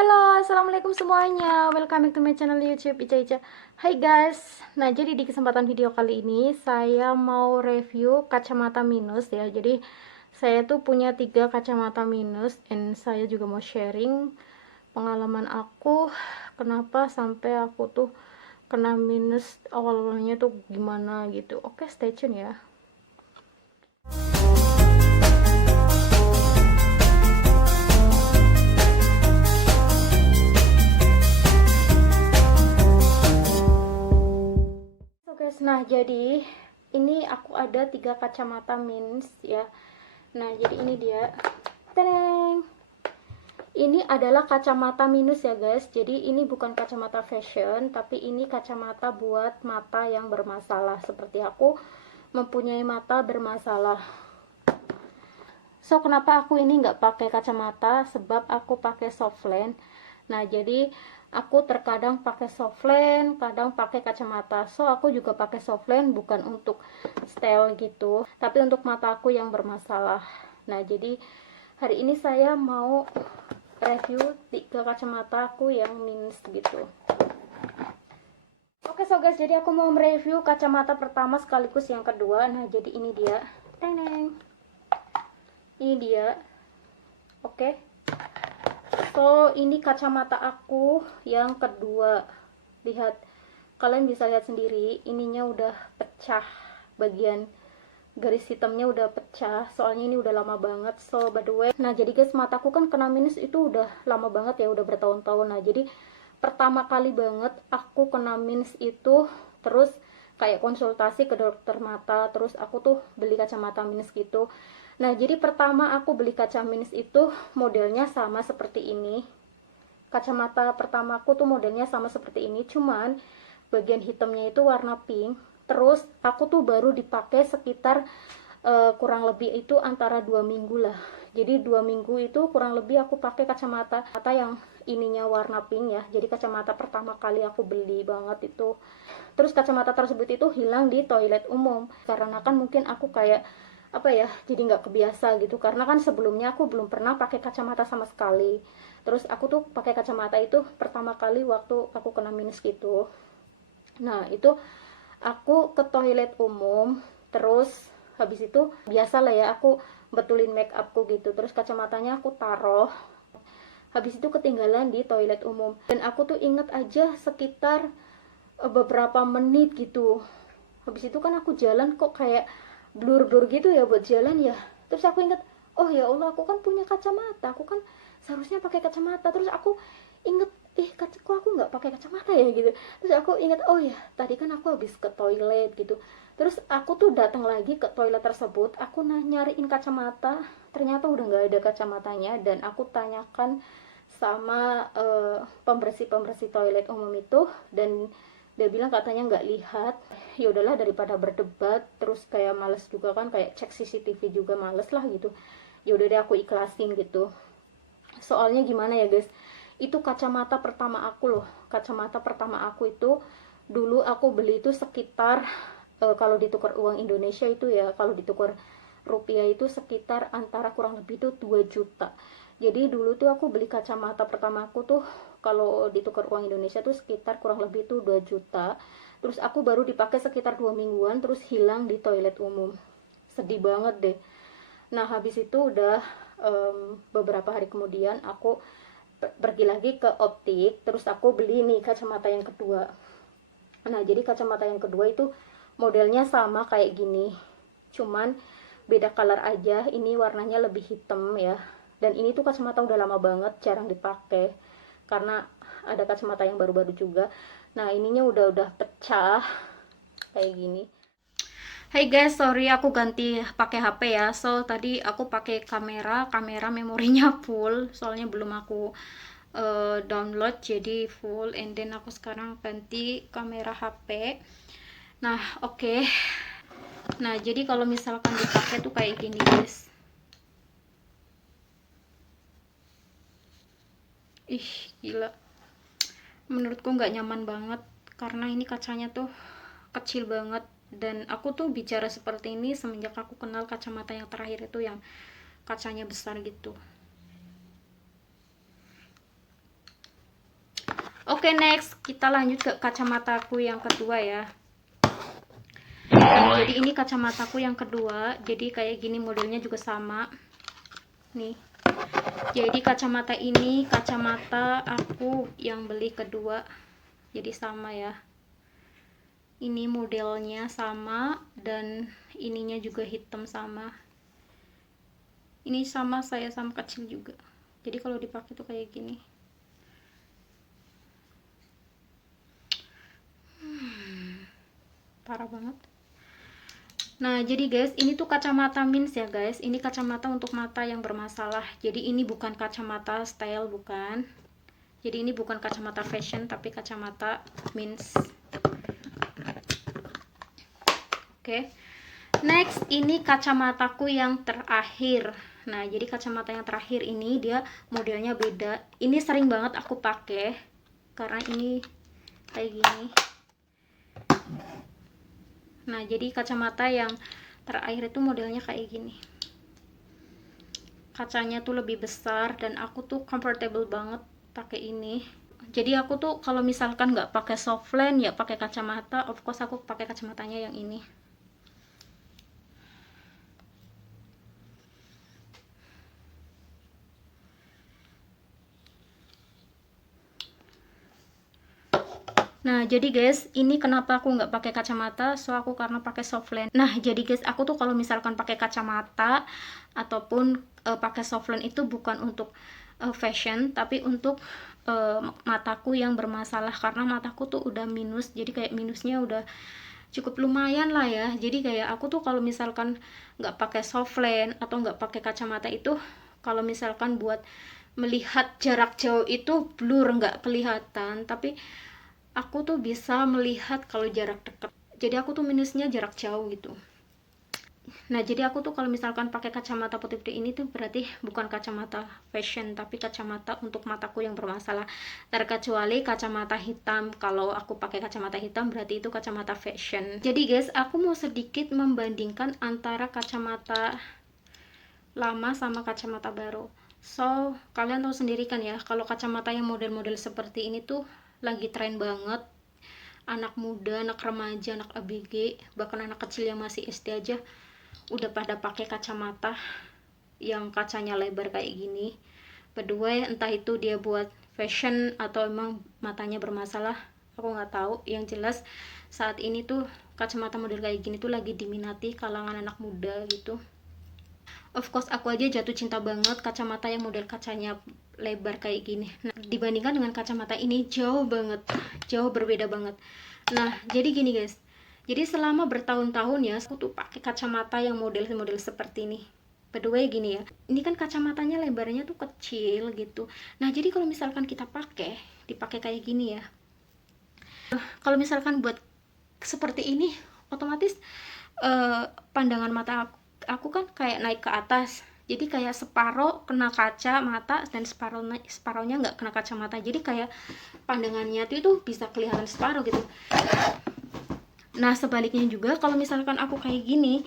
Halo, assalamualaikum semuanya. Welcome back to my channel YouTube Ica Ica. Hai guys. Nah, jadi di kesempatan video kali ini saya mau review kacamata minus ya. Jadi saya tuh punya 3 kacamata minus, and saya juga mau sharing pengalaman aku kenapa sampai aku tuh kena minus awalnya tuh gimana gitu. Oke, stay tune ya. So guys, nah jadi ini aku ada 3 kacamata minus ya. Nah jadi ini dia. Teneng. Ini adalah kacamata minus ya guys. Jadi ini bukan kacamata fashion, tapi ini kacamata buat mata yang bermasalah. Seperti aku mempunyai mata bermasalah. So kenapa aku ini nggak pakai kacamata? Sebab aku pakai soft lens. Nah jadi aku terkadang pakai soft lens, kadang pakai kacamata. So aku juga pakai soft lens bukan untuk style gitu, tapi untuk mata aku yang bermasalah. Nah jadi hari ini saya mau review 3 kacamata aku yang minus gitu. Oke so guys, jadi aku mau mereview kacamata pertama sekaligus yang kedua. Nah jadi ini dia. Teneng. Ini dia. Oke. So ini kacamata aku yang kedua. Lihat, kalian bisa lihat sendiri, ininya udah pecah, bagian garis hitamnya udah pecah, soalnya ini udah lama banget. So by the way, nah jadi guys, mataku kan kena minus itu udah lama banget ya, udah bertahun-tahun. Nah jadi pertama kali banget aku kena minus itu, terus kayak konsultasi ke dokter mata, terus aku tuh beli kacamata minus gitu. Nah jadi pertama aku beli kaca minus itu modelnya sama seperti ini. Kacamata pertamaku tuh modelnya sama seperti ini, cuman bagian hitamnya itu warna pink. Terus aku tuh baru dipakai sekitar kurang lebih itu antara 2 minggu lah. Jadi 2 minggu itu kurang lebih aku pakai kacamata yang ininya warna pink ya. Jadi kacamata pertama kali aku beli banget itu. Terus kacamata tersebut itu hilang di toilet umum, karena kan mungkin aku kayak apa ya, jadi nggak kebiasa gitu, karena kan sebelumnya aku belum pernah pakai kacamata sama sekali. Terus aku tuh pakai kacamata itu pertama kali waktu aku kena minus gitu. Nah itu aku ke toilet umum, terus habis itu biasa lah ya, aku betulin make upku gitu, terus kacamatanya aku taruh, habis itu ketinggalan di toilet umum. Dan aku tuh inget aja sekitar beberapa menit gitu. Habis itu kan aku jalan kok kayak blur-blur gitu ya buat jalan ya. Terus aku inget, oh ya Allah, aku kan punya kacamata, aku kan seharusnya pakai kacamata. Terus aku inget, kok aku nggak pakai kacamata ya gitu. Terus aku inget, oh ya tadi kan aku habis ke toilet gitu. Terus aku tuh datang lagi ke toilet tersebut, aku nyariin kacamata, ternyata udah nggak ada kacamatanya. Dan aku tanyakan sama pembersih toilet umum itu, dan dia bilang katanya nggak lihat. Ya udahlah, daripada berdebat terus kayak males juga kan, kayak cek CCTV juga males lah gitu. Ya udah deh, aku ikhlasin gitu. Soalnya gimana ya guys, itu kacamata pertama aku loh. Kacamata pertama aku itu dulu aku beli itu sekitar kalau ditukar uang Indonesia itu ya, kalau ditukar rupiah itu sekitar antara kurang lebih itu 2 juta. Jadi dulu tuh aku beli kacamata pertama aku tuh kalau ditukar uang Indonesia tuh sekitar kurang lebih tuh 2 juta. Terus aku baru dipakai sekitar 2 mingguan, terus hilang di toilet umum. Sedih banget deh. Nah habis itu udah beberapa hari kemudian aku pergi lagi ke optik, terus aku beli nih kacamata yang kedua. Nah jadi kacamata yang kedua itu modelnya sama kayak gini, cuman beda color aja. Ini warnanya lebih hitam ya. Dan ini tuh kacamata udah lama banget jarang dipakai, karena ada kacamata yang baru-baru juga. Nah ininya udah pecah kayak gini. Hai guys, sorry aku ganti pakai HP ya. So tadi aku pakai kamera memorinya full, soalnya belum aku download jadi full, and then aku sekarang ganti kamera HP. Nah oke. Nah jadi kalau misalkan dipakai tuh kayak gini guys. Ih gila, menurutku nggak nyaman banget, karena ini kacanya tuh kecil banget. Dan aku tuh bicara seperti ini semenjak aku kenal kacamata yang terakhir itu yang kacanya besar gitu. Oke, next kita lanjut ke kacamataku yang kedua ya. Nah, jadi ini kacamataku yang kedua, jadi kayak gini modelnya juga sama nih. Jadi kacamata ini kacamata aku yang beli kedua, jadi sama ya. Ini modelnya sama dan ininya juga hitam sama. Ini sama, saya sama kecil juga, jadi kalau dipakai tuh kayak gini. Parah banget. Nah, jadi guys, ini tuh kacamata Mins ya guys. Ini kacamata untuk mata yang bermasalah. Jadi ini bukan kacamata style, bukan. Jadi ini bukan kacamata fashion, tapi kacamata Mins. Oke. Next, ini kacamataku yang terakhir. Nah, jadi kacamata yang terakhir ini dia modelnya beda. Ini sering banget aku pakai karena ini kayak gini. Nah, jadi kacamata yang terakhir itu modelnya kayak gini. Kacanya tuh lebih besar dan aku tuh comfortable banget pakai ini. Jadi aku tuh kalau misalkan nggak pakai soft lens ya pakai kacamata, of course aku pakai kacamatanya yang ini. Nah, jadi guys, ini kenapa aku nggak pakai kacamata? So, aku karena pakai soft lens. Nah, jadi guys, aku tuh kalau misalkan pakai kacamata ataupun pakai soft lens itu bukan untuk fashion, tapi untuk mataku yang bermasalah. Karena mataku tuh udah minus, jadi kayak minusnya udah cukup lumayan lah ya. Jadi kayak aku tuh kalau misalkan nggak pakai soft lens atau nggak pakai kacamata itu, kalau misalkan buat melihat jarak jauh itu blur, nggak kelihatan. Tapi aku tuh bisa melihat kalau jarak dekat. Jadi aku tuh minusnya jarak jauh gitu. Nah, jadi aku tuh kalau misalkan pakai kacamata putih-putih ini tuh berarti bukan kacamata fashion, tapi kacamata untuk mataku yang bermasalah. Terkecuali kacamata hitam. Kalau aku pakai kacamata hitam berarti itu kacamata fashion. Jadi guys, aku mau sedikit membandingkan antara kacamata lama sama kacamata baru. So, kalian tahu sendiri kan ya, kalau kacamata yang model-model seperti ini tuh lagi tren banget. Anak muda, anak remaja, anak ABG, bahkan anak kecil yang masih SD aja udah pada pakai kacamata yang kacanya lebar kayak gini. Kedua, entah itu dia buat fashion atau emang matanya bermasalah, aku nggak tahu. Yang jelas saat ini tuh kacamata model kayak gini tuh lagi diminati kalangan anak muda gitu. Of course aku aja jatuh cinta banget kacamata yang model kacanya lebar kayak gini. Nah, dibandingkan dengan kacamata ini jauh banget, jauh berbeda banget. Nah, jadi gini guys. Jadi selama bertahun-tahun ya aku tuh pakai kacamata yang model-model seperti ini. By the way gini ya. Ini kan kacamatanya lebarnya tuh kecil gitu. Nah, jadi kalau misalkan kita dipakai kayak gini ya. Kalau misalkan buat seperti ini otomatis pandangan mata aku kan kayak naik ke atas, jadi kayak separuh kena kaca mata dan separuhnya nggak kena kacamata, jadi kayak pandangannya itu bisa kelihatan separuh gitu. Nah, sebaliknya juga kalau misalkan aku kayak gini,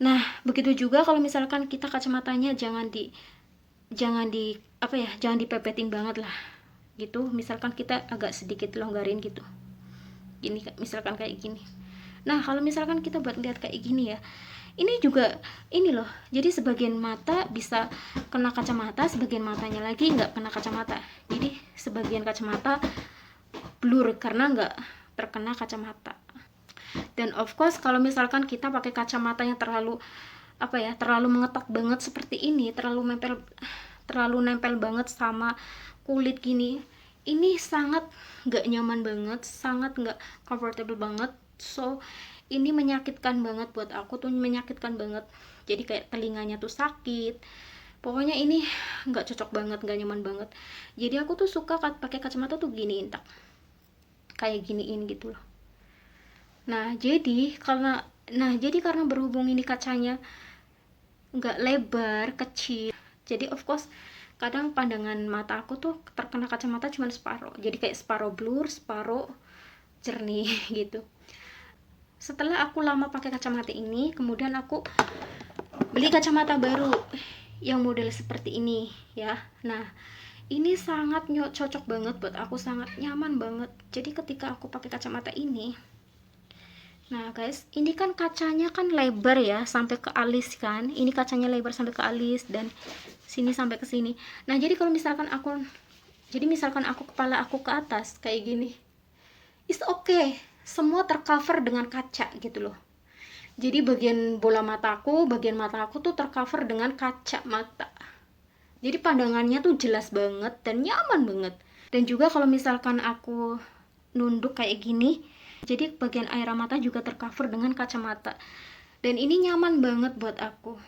nah begitu juga kalau misalkan kita kacamatanya jangan di apa ya, jangan dipepetin banget lah gitu. Misalkan kita agak sedikit longgarin gitu, gini misalkan kayak gini. Nah, kalau misalkan kita buat lihat kayak gini ya, ini juga ini loh, jadi sebagian mata bisa kena kacamata, sebagian matanya lagi nggak kena kacamata. Jadi sebagian kacamata blur karena nggak terkena kacamata. Dan of course kalau misalkan kita pakai kacamata yang terlalu apa ya, terlalu mengetat banget seperti ini, terlalu nempel banget sama kulit gini, ini sangat nggak nyaman banget, sangat nggak comfortable banget. So ini menyakitkan banget buat aku tuh, menyakitkan banget. Jadi kayak telinganya tuh sakit. Pokoknya ini nggak cocok banget, nggak nyaman banget. Jadi aku tuh suka pakai kacamata tuh giniin tak, kayak giniin gitu loh. Nah jadi karena berhubung ini kacanya nggak lebar, kecil, jadi of course kadang pandangan mata aku tuh terkena kacamata cuma separuh, jadi kayak separuh blur, separuh jernih gitu. Setelah aku lama pakai kacamata ini, kemudian aku beli kacamata baru yang model seperti ini ya. Nah, ini sangat cocok banget buat aku, sangat nyaman banget. Jadi ketika aku pakai kacamata ini, nah guys, ini kan kacanya kan lebar ya sampai ke alis kan, ini kacanya lebar sampai ke alis dan sini sampai ke sini. Nah jadi kalau misalkan aku, kepala aku ke atas kayak gini, it's okay, semua tercover dengan kaca gitu loh. Jadi bagian bola mataku, bagian mata aku tuh tercover dengan kaca mata. Jadi pandangannya tuh jelas banget dan nyaman banget. Dan juga kalau misalkan aku nunduk kayak gini, jadi bagian air mata juga tercover dengan kacamata. Dan ini nyaman banget buat aku.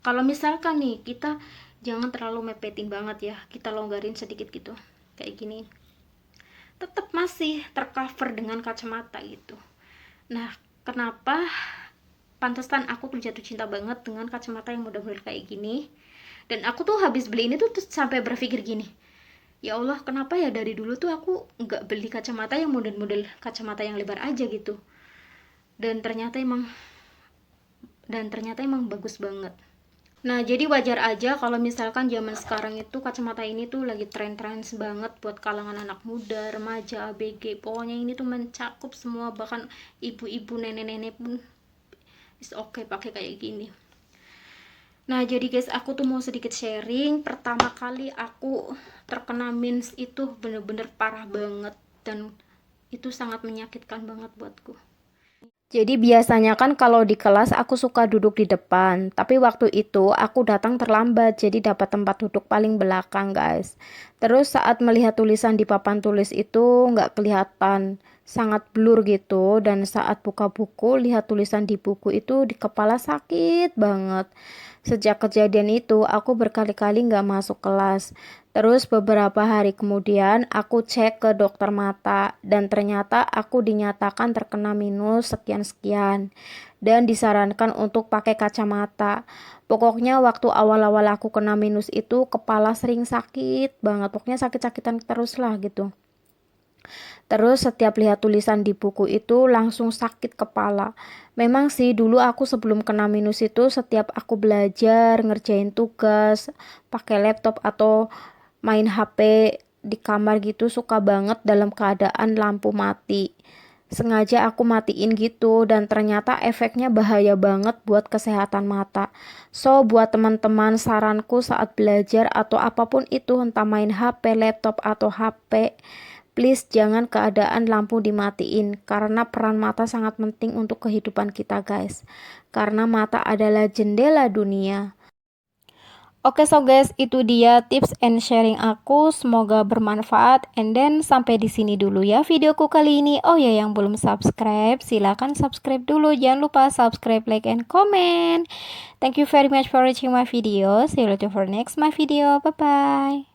Kalau misalkan nih kita jangan terlalu mepetin banget ya, kita longgarin sedikit gitu kayak gini, tetap masih tercover dengan kacamata gitu. Nah kenapa pantesan aku tuh jatuh cinta banget dengan kacamata yang model-model kayak gini. Dan aku tuh habis beli ini tuh sampai berpikir gini, ya Allah kenapa ya dari dulu tuh aku nggak beli kacamata yang model-model kacamata yang lebar aja gitu. Dan ternyata emang bagus banget. Nah jadi wajar aja kalau misalkan zaman sekarang itu kacamata ini tuh lagi tren-tren banget buat kalangan anak muda, remaja, ABG. Pokoknya ini tuh mencakup semua, bahkan ibu-ibu, nenek-nenek pun is okay pakai kayak gini. Nah jadi guys, aku tuh mau sedikit sharing. Pertama kali aku terkena mens itu bener-bener parah banget, dan itu sangat menyakitkan banget buatku. Jadi biasanya kan kalau di kelas aku suka duduk di depan, tapi waktu itu aku datang terlambat, jadi dapat tempat duduk paling belakang guys. Terus saat melihat tulisan di papan tulis itu nggak kelihatan, sangat blur gitu, dan saat buka buku lihat tulisan di buku itu di kepala sakit banget. Sejak kejadian itu aku berkali-kali nggak masuk kelas. Terus beberapa hari kemudian aku cek ke dokter mata dan ternyata aku dinyatakan terkena minus sekian-sekian dan disarankan untuk pakai kacamata. Pokoknya waktu awal-awal aku kena minus itu kepala sering sakit banget, pokoknya sakit-sakitan terus lah gitu. Terus setiap lihat tulisan di buku itu langsung sakit kepala. Memang sih dulu aku sebelum kena minus itu setiap aku belajar, ngerjain tugas, pakai laptop atau main HP di kamar gitu suka banget dalam keadaan lampu mati. Sengaja aku matiin gitu dan ternyata efeknya bahaya banget buat kesehatan mata. So buat teman-teman, saranku saat belajar atau apapun itu, entah main HP, laptop atau HP, please jangan keadaan lampu dimatiin, karena peran mata sangat penting untuk kehidupan kita guys. Karena mata adalah jendela dunia. Oke so guys, itu dia tips and sharing aku, semoga bermanfaat. And then sampai di sini dulu ya videoku kali ini. Oh ya, yang belum subscribe silahkan subscribe dulu, jangan lupa subscribe, like and comment. Thank you very much for watching my video. See you later for next my video. Bye bye.